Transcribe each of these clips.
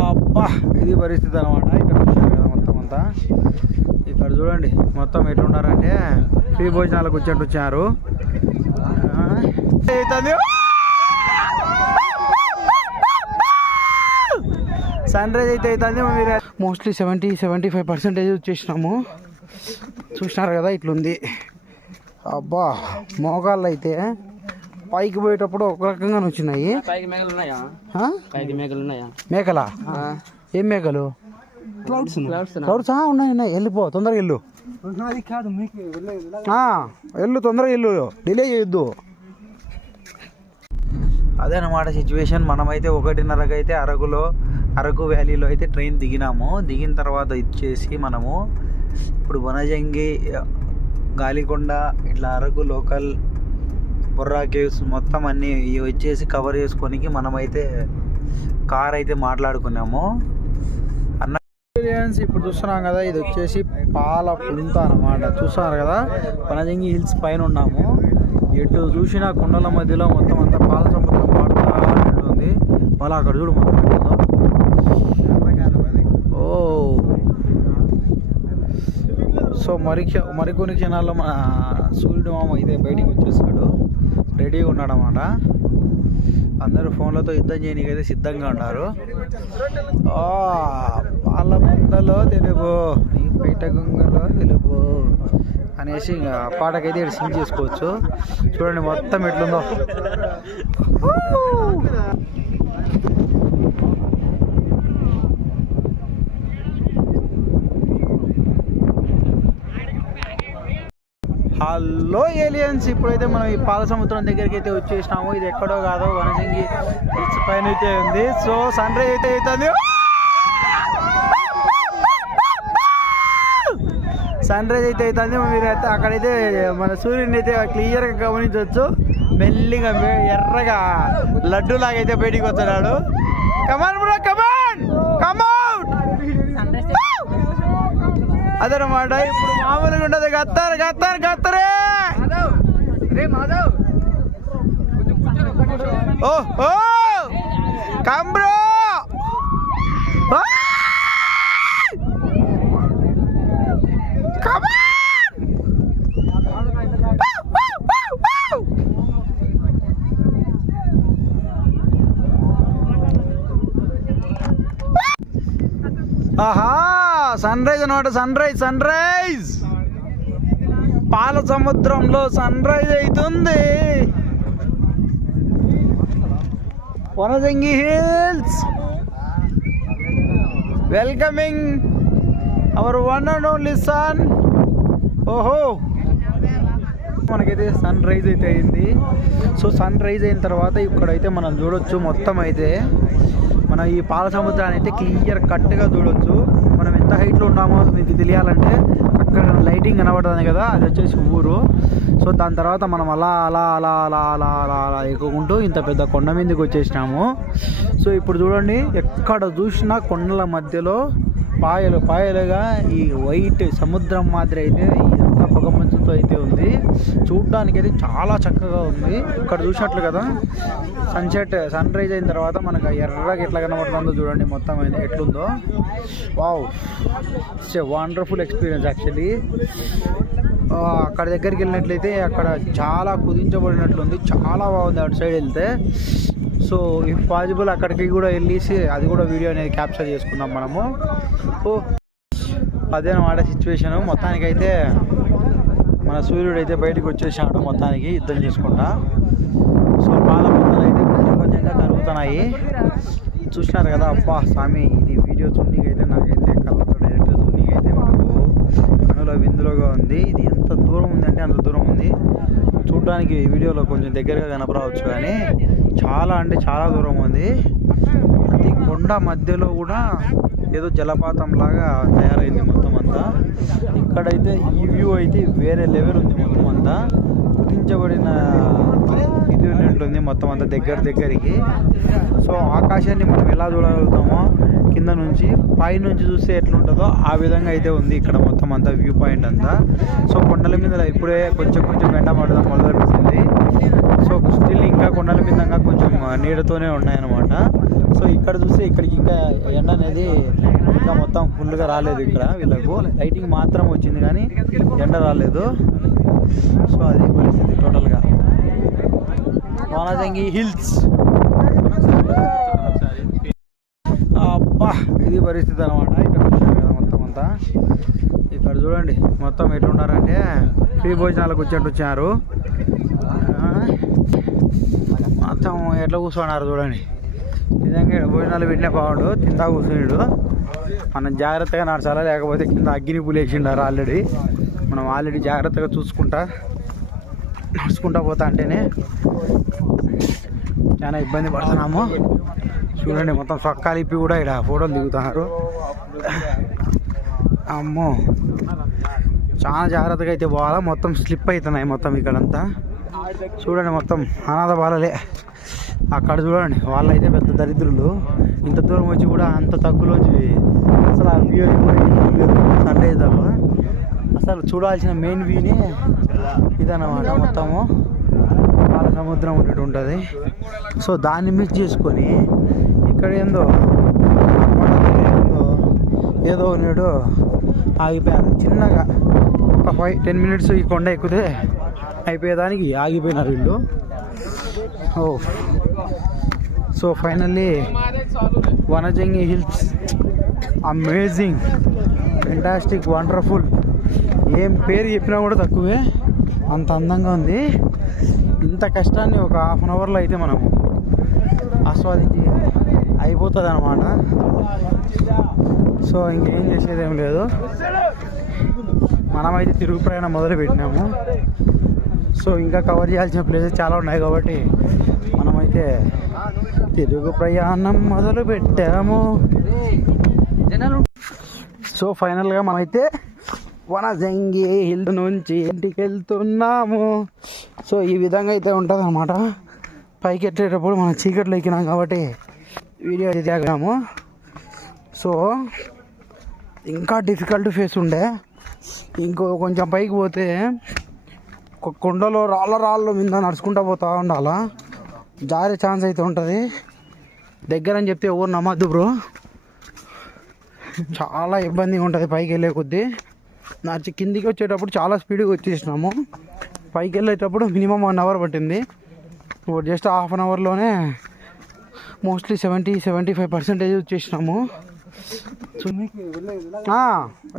అబ్బా ఇది పరిస్థితి అనమాట ఇక్కడ చూశారు కదా మొత్తం అంతా. ఇక్కడ చూడండి మొత్తం ఎట్లున్నారంటే ఫ్రీ భోజనాలకు వచ్చేట్టు వచ్చారు. అవుతుంది. సన్ రైజ్ అయితే అవుతుంది మీరు mostly seventy seventy five percentage వచ్చేసినాము. చూసినారు కదా ఇట్లుంది. అబ్బా మోకాళ్ళు అయితే పైకి పోయేటప్పుడు ఒక రకంగా వచ్చినాయి. పైకి మేకలు ఉన్నాయా? ఆ? పైకి మేకలు ఉన్నాయా? మేకలా? ఏం మేకలు? క్లౌడ్స్ ఉన్నాయి. ఉన్నాయి. వెళ్ళిపో తొందరగా వెళ్ళు. అది కాదు వెళ్ళు తొందరగా వెళ్ళు. డిలే చేయొద్దు. అదనమాట సిచ్యువేషన్ మనమైతే ఒకటిన్నరకు అయితే అరకులో అరకు వ్యాలీలో అయితే ట్రైన్ దిగినాము. దిగిన తర్వాత ఇచ్చేసి మనము ఇప్పుడు వనజంగి గాలికొండ ఇట్లా అరకు లోకల్ బొర్రా కేవ్స్ మొత్తం అన్నీ ఇవి వచ్చేసి కవర్ చేసుకోనికి మనమైతే కార్ అయితే మాట్లాడుకున్నాము. అన్న ఎక్స్పీరియన్స్ ఇప్పుడు చూస్తున్నాం కదా ఇది వచ్చేసి పాల పుంత అనమాట చూస్తున్నారు కదా పనజంగి హిల్స్ పైన ఉన్నాము. ఎటు చూసినా కొండల మధ్యలో మొత్తం అంతా పాల సముద్రం పాడుతూ ఉంటుంది. మళ్ళీ అక్కడ చూడు మొత్తం ఎట్లుందో. ఓ సో మరి మరికొన్ని క్షణాల్లో మన సూర్యుడు మామ అయితే బయటికి వచ్చేసాడు. రెడీగా ఉన్నాడు అన్నమాట అందరూ ఫోన్లతో యుద్ధం చేయడానికి అయితే సిద్ధంగా ఉన్నారు. ఆ, ముందలో తెలుగు బయట గంగలో తెలుగు అనేసి ఇంకా పాటకైతే ఇక్కడ సింగ్ చేసుకోవచ్చు. చూడండి మొత్తం ఎట్లుందో హలో ఏలియన్స్ ఇప్పుడైతే మనం ఈ పాల సముద్రం దగ్గరికి అయితే వచ్చేసినాము. ఇది ఎక్కడో కాదో వనసింగి బీచ్ పైన అయితే ఉంది. సో సన్ రైజ్ అయితే అవుతుంది. సన్ రైజ్ అయితే అవుతుంది. మీరు అయితే అక్కడైతే మన సూర్యుడిని అయితే క్లియర్గా గమనించవచ్చు. మెల్లిగా ఎర్రగా లడ్డు లాగా అయితే బయటికి వస్తున్నాడు. కమాన్ బ్రో కమాన్ కమౌట్ అదనమాట. ఇప్పుడు మామూలుగా ఉండదు. గత్తారు గత్తారు గత్తరే! ఓ ఓ! కమ్ ఆహా! సన్ రైజ్ అనమాట సన్ రైజ్ సన్ రైజ్! పాల సముద్రంలో సన్ రైజ్ అవుతుంది. Vanajangi hills. Welcoming our one and only sun. ఓహో. మనకైతే సన్ రైజ్ అయితే అయింది. సో సన్ రైజ్ అయిన తర్వాత ఇక్కడైతే మనం చూడొచ్చు మొత్తం అయితే. మనం ఈ పాల సముద్రాన్ని అయితే క్లియర్ కట్గా చూడొచ్చు. మనం ఎంత హైట్లో ఉన్నామో మీకు తెలియాలంటే అక్కడ లైటింగ్ కనబడుతుంది కదా అది వచ్చేసి ఊరు. సో దాని తర్వాత మనం అలా అలా అలా అలా అలా అలా అలా ఎక్కుకుంటూ ఇంత పెద్ద కొండ మీదకి వచ్చేసినాము. సో ఇప్పుడు చూడండి ఎక్కడ చూసినా కొండల మధ్యలో పాయలు పాయలుగా ఈ వైట్ సముద్రం మాదిరి అయితే అయితే ఉంది. చూడడానికి అయితే చాలా చక్కగా ఉంది. ఇక్కడ చూసినట్లు కదా సన్సెట్ సన్ రైజ్ అయిన తర్వాత మనకు ఎర్రగా ఎట్లా కనబడుతుందో చూడండి మొత్తం అయితే ఎట్లుందో. Wow it's a wonderful experience actually అక్కడ దగ్గరికి వెళ్ళినట్లయితే అక్కడ చాలా కుదించబడినట్లుంది. చాలా బాగుంది అటు సైడ్ వెళ్తే. సో ఇఫ్ పాసిబుల్ అక్కడికి కూడా వెళ్ళేసి అది కూడా వీడియో అనేది క్యాప్చర్ చేసుకుందాం మనము. ఓ అదేనమాట సిచ్యువేషను మొత్తానికైతే మన సూర్యుడు అయితే బయటకు వచ్చేసాడు మొత్తానికి యుద్ధం చేసుకుంటా. సో పాల ముద్దలు అయితే కొంచెం కొంచెంగా కరుగుతున్నాయి. చూసినారు కదా అబ్బా స్వామి ఇది వీడియో చూడనీకైతే నాకైతే కళ్ళతో డైరెక్ట్గా చూడనీకైతే మనకు కనులో విందులోగా ఉంది. ఇది ఎంత దూరం ఉందంటే అంత దూరం ఉంది. చూడడానికి వీడియోలో కొంచెం దగ్గరగా కనపడవచ్చు కానీ చాలా అంటే చాలా దూరం ఉంది. ప్రతి కొండ మధ్యలో కూడా ఏదో జలపాతం లాగా తయారైంది మొత్తం అంతా ఇక్కడైతే ఈ వ్యూ అయితే వేరే లెవెల్ ఉంది మొత్తం అంతా కుదించబడిన ఇది ఉన్నట్లుంది మొత్తం అంతా దగ్గర దగ్గరికి. సో ఆకాశాన్ని మనం ఎలా చూడగలుగుతామో కింద నుంచి పై నుంచి చూస్తే ఎట్లుంటుందో ఆ విధంగా అయితే ఉంది ఇక్కడ మొత్తం అంతా వ్యూ పాయింట్ అంతా. సో కొండల మీద ఇప్పుడే కొంచెం కొంచెం ఎండ పడడం మొదలు పెట్టింది సో స్టిల్ ఇంకా కొండల మీద కొంచెం నీడతోనే ఉన్నాయన్నమాట. సో ఇక్కడ చూస్తే ఇక్కడికి ఇంకా ఎండ అనేది ఇంకా మొత్తం ఫుల్గా రాలేదు ఇక్కడ వీళ్ళకు. లైటింగ్ మాత్రం వచ్చింది కానీ ఎండ రాలేదు. సో అది పరిస్థితి టోటల్గా వానజంగి హిల్స్ అబ్బా ఇది పరిస్థితి అనమాట ఇక్కడ చూసారు కదా మొత్తం అంతా. ఇక్కడ చూడండి మొత్తం ఎట్లున్నారంటే ఫ్రీ భోజనాలకు వచ్చేట్టు వచ్చారు. మొత్తం ఎట్లా కూర్చున్నారు చూడండి. నిజంగా భోజనాలు పెట్టినా బాగుండు తిందా కూర్చున్నాడు మనం జాగ్రత్తగా నడచాలా లేకపోతే కింద అగ్గిని పులేసిండారు ఆల్రెడీ. మనం ఆల్రెడీ జాగ్రత్తగా చూసుకుంటా నడుచుకుంటా పోతా అంటేనే చాలా ఇబ్బంది పడుతున్నాము. చూడండి మొత్తం సొక్కాలు ఇప్పి కూడా ఇక్కడ ఫోటోలు దిగుతున్నారు. అమ్మో. చాలా జాగ్రత్తగా అయితే పోవాలా. మొత్తం స్లిప్ అవుతున్నాయి మొత్తం ఇక్కడంతా. చూడండి మొత్తం అనాథ బాలలే. అక్కడ చూడండి వాళ్ళైతే పెద్ద దరిద్రులు. ఇంత దూరం వచ్చి కూడా అంత తక్కువలోంచి అసలు ఆ వ్యూ సన్ అసలు చూడాల్సిన మెయిన్ వ్యూని ఇదన్నమాట మొత్తము. సముద్రం ఉన్నట్టు ఉంటుంది సో దాన్ని మిస్ చేసుకొని ఇక్కడ ఏందో ఏందో ఏదో ఉన్నాడు ఆగిపోయాను చిన్నగా ఒక ఫైవ్ టెన్ మినిట్స్ ఈ కొండ ఎక్కితే అయిపోయేదానికి ఆగిపోయినారు వీళ్ళు. ఓ. So finally Vanajangi hills. Amazing fantastic wonderful ఏం పేరు చెప్పినా కూడా తక్కువే. అంత అందంగా ఉంది. అంత కష్టాన్ని ఒక హాఫ్ అన్ అవర్లో అయితే మనం ఆస్వాదించి అయిపోతుంది అనమాట సో ఇంకేం చేసేది ఏం లేదు. మనమైతే తిరుగు ప్రయాణం మొదలు పెట్టినాము. సో ఇంకా కవర్ చేయాల్సిన ప్లేసెస్ చాలా ఉన్నాయి కాబట్టి మనమైతే తిరుగు ప్రయాణం మొదలు పెట్టాము. సో ఫైనల్గా మనమైతే వనజంగి హిల్ నుంచి ఇంటికి వెళ్తున్నాము. సో ఈ విధంగా అయితే ఉంటుంది అనమాట పైకి ఎట్టేటప్పుడు మనం చీకట్లో ఎక్కినాం కాబట్టి వీడియో అయితే తాగాము సో ఇంకా డిఫికల్ట్ ఫేస్ ఉండే. ఇంకో కొంచెం పైకి పోతే కొండలో రాళ్ళ రాళ్ళు మీద నడుచుకుంటూ పోతా ఉండాలా. జారే ఛాన్స్ అయితే ఉంటుంది. దగ్గర అని చెప్తే ఎవరు నమ్మద్దు బ్రో. చాలా ఇబ్బందిగా ఉంటుంది పైకి వెళ్ళే కొద్దీ. నడిచి కిందికి వచ్చేటప్పుడు చాలా స్పీడ్గా వచ్చేసినాము. పైకి వెళ్ళేటప్పుడు మినిమం వన్ అవర్ పట్టింది. ఇప్పుడు just half an అవర్లోనే mostly seventy seventy five percentage వచ్చేసినాము.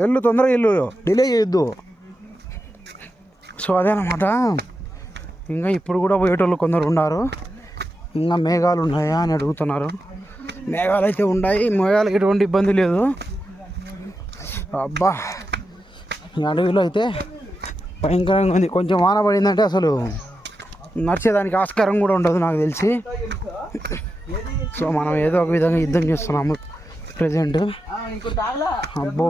వెళ్ళు తొందరగా వెళ్ళు. డిలే చేయొద్దు. సో అదేనమాట ఇంకా ఇప్పుడు కూడా పోయేటోళ్ళు కొందరు ఉన్నారు. ఇంకా మేఘాలు ఉన్నాయా అని అడుగుతున్నారు. మేఘాలు అయితే ఉన్నాయి. మేఘాలకు ఎటువంటి ఇబ్బంది లేదు. అబ్బా ఈ అడవిలో అయితే భయంకరంగా ఉంది కొంచెం వాన పడిందంటే అసలు నడిచేదానికి ఆస్కారం కూడా ఉండదు నాకు తెలిసి. సో మనం ఏదో ఒక విధంగా యుద్ధం చేస్తున్నాము ప్రజెంట్. అబ్బో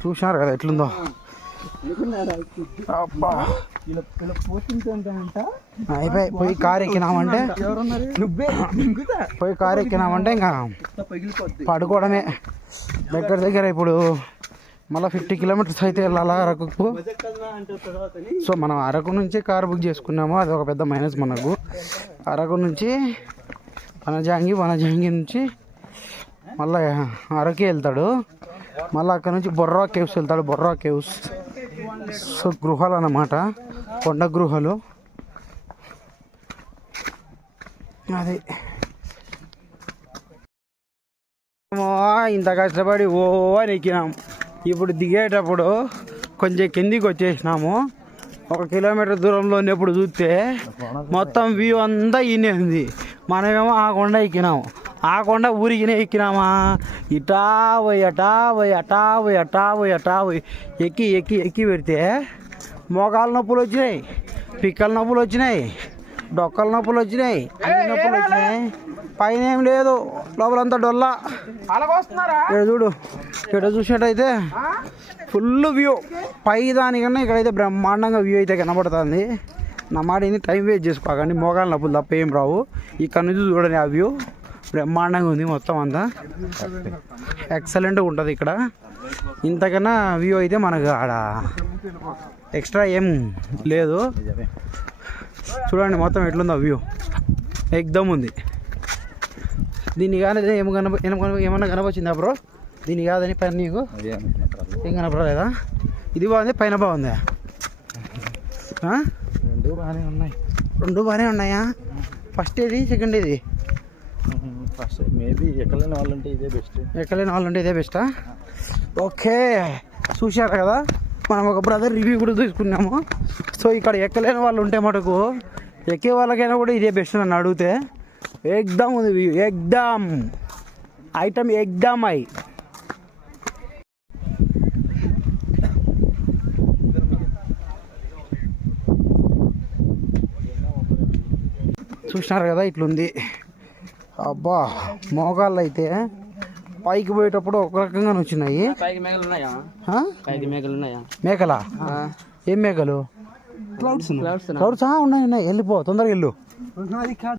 చూసినారు కదా ఎట్లుందో. అబ్బా. అయిపోయి పోయి కారు ఎక్కినామంటే పోయి కారు ఎక్కినామంటే ఇంకా పడుకోవడమే. దగ్గర దగ్గర ఇప్పుడు మళ్ళీ ఫిఫ్టీ కిలోమీటర్స్ అయితే వెళ్ళాలా అరకుకు సో మనం అరకు నుంచి కార్ బుక్ చేసుకున్నాము. అది ఒక పెద్ద మైనస్ మనకు. అరకు నుంచి వనజాంగి వనజాంగి నుంచి మళ్ళీ అరకే వెళ్తాడు. మళ్ళీ అక్కడ నుంచి బొర్రా కేవ్స్ వెళ్తాడు. బొర్రా కేవ్స్. సో గృహాలు అన్నమాట. కొండ గృహాలు. అది. ఏమో ఇంత కష్టపడి ఓ అని ఎక్కినాం. ఇప్పుడు దిగేటప్పుడు కొంచెం కిందికి వచ్చేసినాము. ఒక కిలోమీటర్ దూరంలో ఉన్నప్పుడు చూస్తే. మొత్తం వ్యూ అంతా ఈయనే ఉంది. మనమేమో ఆ కొండ ఎక్కినాము. ఆ కొండ ఊరికినే ఎక్కినామా? ఇటా పోయి అటా పోయి అటా పోయి అటా పోయి అటా పోయి. ఎక్కి ఎక్కి ఎక్కి పెడితే మోకాల నొప్పులు వచ్చినాయి. పిక్కల నొప్పులు వచ్చినాయి. డొక్కల నొప్పులు వచ్చినాయి. అన్ని నొప్పులు వచ్చినాయి. పైన ఏం లేదు. లోపలంతా డొల్లా. ఇక్కడ చూడు. ఇక్కడ చూసినట్టయితే ఫుల్ వ్యూ. పై దానికన్నా ఇక్కడైతే బ్రహ్మాండంగా వ్యూ అయితే కనబడుతుంది. నా మాట ఏంది టైం వేస్ట్ చేసుకోకండి. మోగాల నొప్పులు తప్ప ఏం రావు. ఇక్కడ నుంచి చూడండి ఆ వ్యూ. బ్రహ్మాండంగా ఉంది మొత్తం అంతా. ఎక్సలెంట్గా ఉంటుంది ఇక్కడ. ఇంతకన్నా వ్యూ అయితే మనకు ఆడ ఎక్స్ట్రా ఏం లేదు. చూడండి మొత్తం ఎట్లుందో వ్యూ ఎగ్దమ్ ఉంది దీన్ని కానీ ఏం కనప ఏమన్నా కనపచ్చిందా బ్రో దీన్ని కాదని పైన నీకు? ఏం కనపడలేదా. ఇది బాగుంది పైన బాగుందా? రెండు బాగానే ఉన్నాయి. రెండు బాగానే ఉన్నాయా? ఫస్ట్ ఏది సెకండ్ ఇది ఫస్ట్ మేబీ ఎక్కలేని వాళ్ళంటే ఇదే బెస్ట్ ఎక్కలేని వాళ్ళు ఉంటే ఇదే బెస్టా ఓకే. చూశారు కదా? మనం ఒక బ్రదర్ రివ్యూ కూడా తీసుకున్నాము. సో ఇక్కడ ఎక్కలేని వాళ్ళు ఉంటే మటుకు ఎక్కే వాళ్ళకైనా కూడా ఇదే బెస్ట్ నన్ను అడిగితే ఎగ్దామ్ ఉంది వ్యూ ఎగ్దామ్ ఐటమ్ ఎగ్దామ్. ఐ చూసినారు కదా ఇట్లుంది. అబ్బా మోకాళ్ళు అయితే పైకి పోయేటప్పుడు ఒక రకంగా వచ్చినాయి. మేకలు ఉన్నాయా? ఆ? పైకి మేకలు ఉన్నాయా? మేకలా? ఏం మేకలు? క్లౌడ్స్ క్లౌడ్స్ క్లౌడ్స్ ఉన్నాయి ఉన్నాయి. వెళ్ళిపో తొందరగా వెళ్ళు.